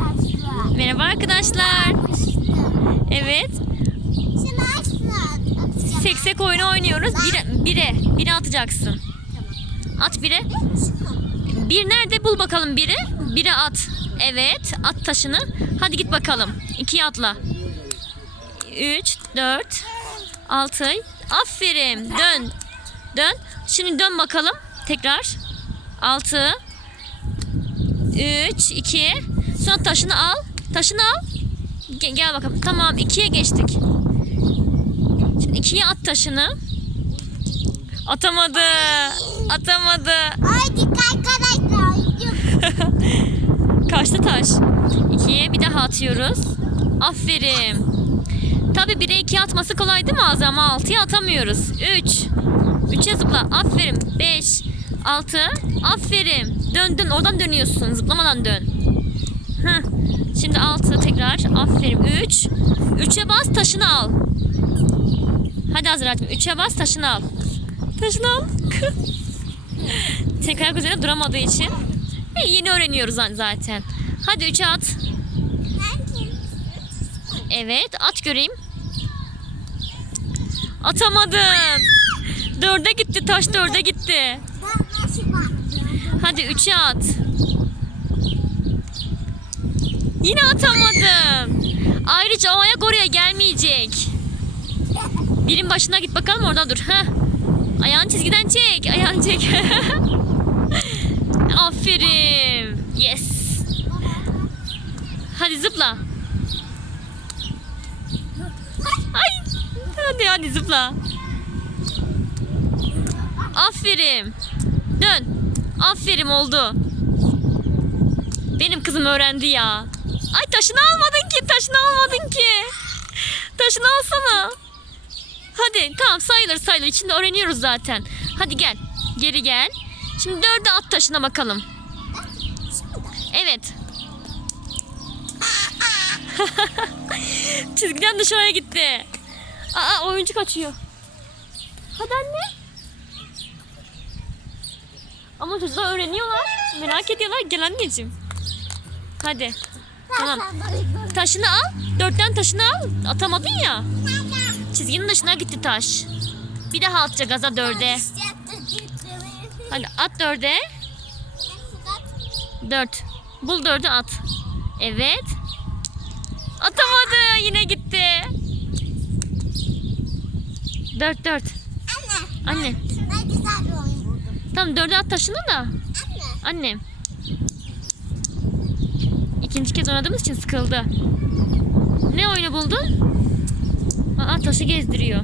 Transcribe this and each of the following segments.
arkadaşlar. Merhaba arkadaşlar. Evet. Şimdi açsın. Seksek oyunu oynuyoruz. Bire, bire, bire atacaksın. At bire. Bir nerede bul bakalım biri. Bire at. Evet. At taşını. Hadi git bakalım. İkiye atla. Üç, dört, altı. Aferin. Dön. Dön. Şimdi dön bakalım. Tekrar. Altı. Üç, iki. Sonra taşını al. Taşını al. Ge- gel bakalım. Tamam. ikiye geçtik. Şimdi ikiye at taşını. Atamadı. Atamadı. Ay dikkat arkadaşlar. Kaçtı taş? İkiye bir daha atıyoruz. Aferin. Tabi bire iki atması kolay değil mi Azra? Ama altıya atamıyoruz. Üç. Üçe zıpla. Aferin. Beş. Altı. Aferin. Dön dön. Oradan dönüyorsun. Zıplamadan dön. Heh. Şimdi altı tekrar. Aferin. Üç. Üçe bas taşını al. Hadi Azra'cığım. Üçe bas taşını al. Taşını al. Tek ayak üzerine duramadığı için. E, yeni öğreniyoruz zaten. Hadi üçe at. Evet at göreyim. Atamadın. Dörde gitti taş dörde gitti. Hadi üçe at. Yine atamadın. Ayrıca o ayak oraya gelmeyecek. Birin başına git bakalım orada dur. Heh. Ayağını çizgiden çek. Ayağını çek. Aferin. Yes. Hadi zıpla. Ay. Hadi hadi zıpla. Aferin. Dön. Aferin oldu. Benim kızım öğrendi ya. Ay taşını almadın ki. Taşını almadın ki. Taşını alsana. Hadi tamam sayılır sayılır. İçinde öğreniyoruz zaten. Hadi gel. Geri gel. Şimdi dörde at taşına bakalım. Evet. Çizgiden dışarıya gitti. Aa oyuncu kaçıyor. Hadi anne. Ama çocuklar öğreniyorlar. Merak ediyorlar. Gel anneciğim. Hadi. Tamam. Taşını al. Dörtten taşını al. Atamadın ya. Çizginin dışına gitti taş. Bir daha atacak gaza dörde. Hadi at dörde. Dört. Bul dördü at. Evet. Atamadı. Yine gitti. Dört dört. Anne. Anne. Ben güzel bir oyun buldum. Tamam dörde at taşını da. Anne. Annem. İkinci kez oynadığımız için sıkıldı. Ne oyunu buldun? Aa taşı gezdiriyor.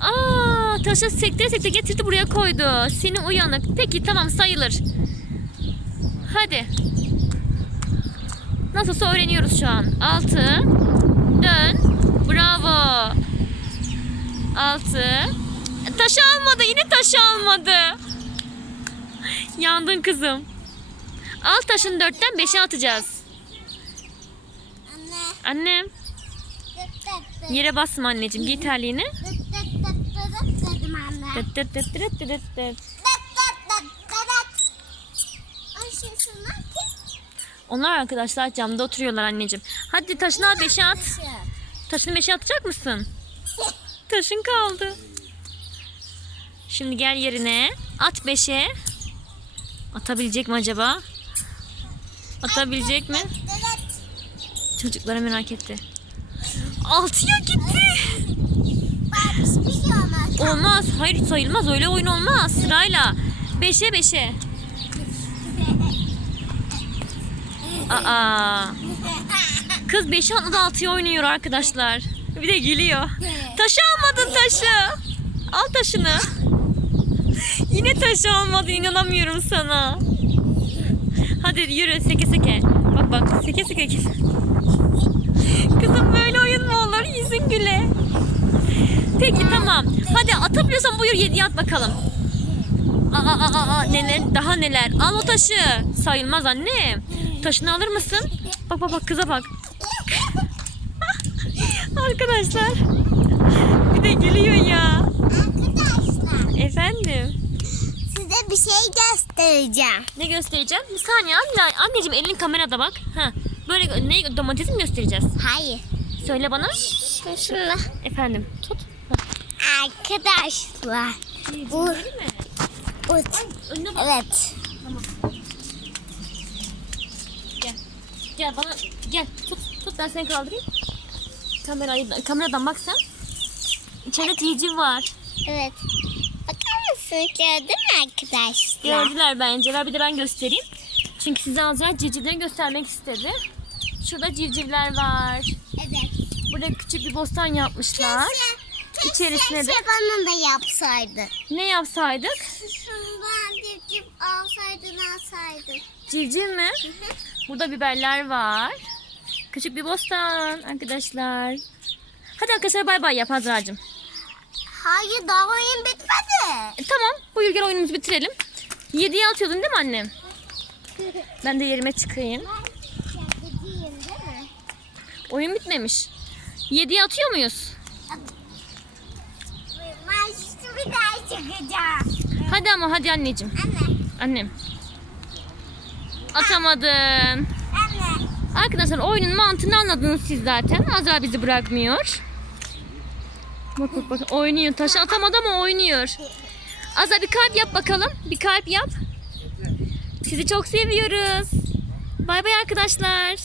Aa taşı sekte sekte getirdi buraya koydu. Seni uyanık. Peki tamam sayılır. Hadi. Nasılsa öğreniyoruz şu an. Altı. Dön. Bravo. Altı. Taşı almadı. Yine taşı almadı. Yandın kızım. Al taşını dörtten beşe atacağız. Anne. Annem yere basma anneciğim. Giy terliğini. Dıt dıt dıt dıt dıt. Dıt? Onlar arkadaşlar camda oturuyorlar anneciğim. Hadi taşını al beşe at. Taşını beşe atacak mısın? Taşın kaldı. Şimdi gel yerine. At beşe. Atabilecek mi acaba? Atabilecek mi? Çocuklara merak etti. Altıya gitti. Olmaz. Hayır sayılmaz. Öyle oyun olmaz. Sırayla. Beşe beşe. Aa. Kız beşe atladı altıya oynuyor arkadaşlar. Bir de gülüyor. Taşı almadın taşı. Al taşını. Yine taşı almadın inanamıyorum sana. Hadi yürü seke seke. Bak bak seke seke git. Kızım böyle oyun mu olur? Yüzün güle. Peki tamam. Hadi atabiliyorsan buyur yediye at bakalım. Aa, aa, aa, neler daha neler. Al o taşı. Sayılmaz annem. Taşını alır mısın? Bak bak bak kıza bak. Arkadaşlar. Bir de gülüyor ya. Arkadaşlar Efendim. size bir şey göstereceğim. Ne göstereceğim? Bir saniye anne. Anneciğim elin kamerada bak. Ha. Böyle ne domates mi göstereceğiz? Hayır. Söyle bana. Şuna. Efendim. Tut. Arkadaşlar. Bu. bak. evet. Gel. Gel bana gel. Tut. Tut ben seni kaldırayım. Kamerayı kameradan bak sen. İçeride civciv var. Evet. Bakar mısın? Gördün mü arkadaşlar? Gördüler bence. Ver bir de ben göstereyim. Çünkü size Azra civcivleri göstermek istedi. Şurada civcivler var. Evet. Burada küçük bir bostan yapmışlar. İçerisine de- Keşke bana da yapsaydı. Ne yapsaydık? Şundan dikip alsaydın alsaydın. Civciv mi? Burada biberler var. Küçük bir bostan arkadaşlar. Hadi arkadaşlar bay bay yap Azra'cığım. Hayır daha oyun bitmedi. E, tamam buyur gel oyunumuzu bitirelim. 7'ye atıyordun değil mi annem? Ben de yerime çıkayım. Şarkıcıyım değil mi? Oyun bitmemiş. 7'ye atıyor muyuz? Ben şu bir daha çıkacağım. Hadi ama hadi anneciğim. Anne. Annem. Atamadın. Anne. Arkadaşlar oyunun mantığını anladınız siz zaten. Azra bizi bırakmıyor. Bak bak bak oynuyor. Taşı atamadı ama oynuyor. Azra bir kalp yap bakalım. Bir kalp yap. Sizi çok seviyoruz. Bay bay arkadaşlar.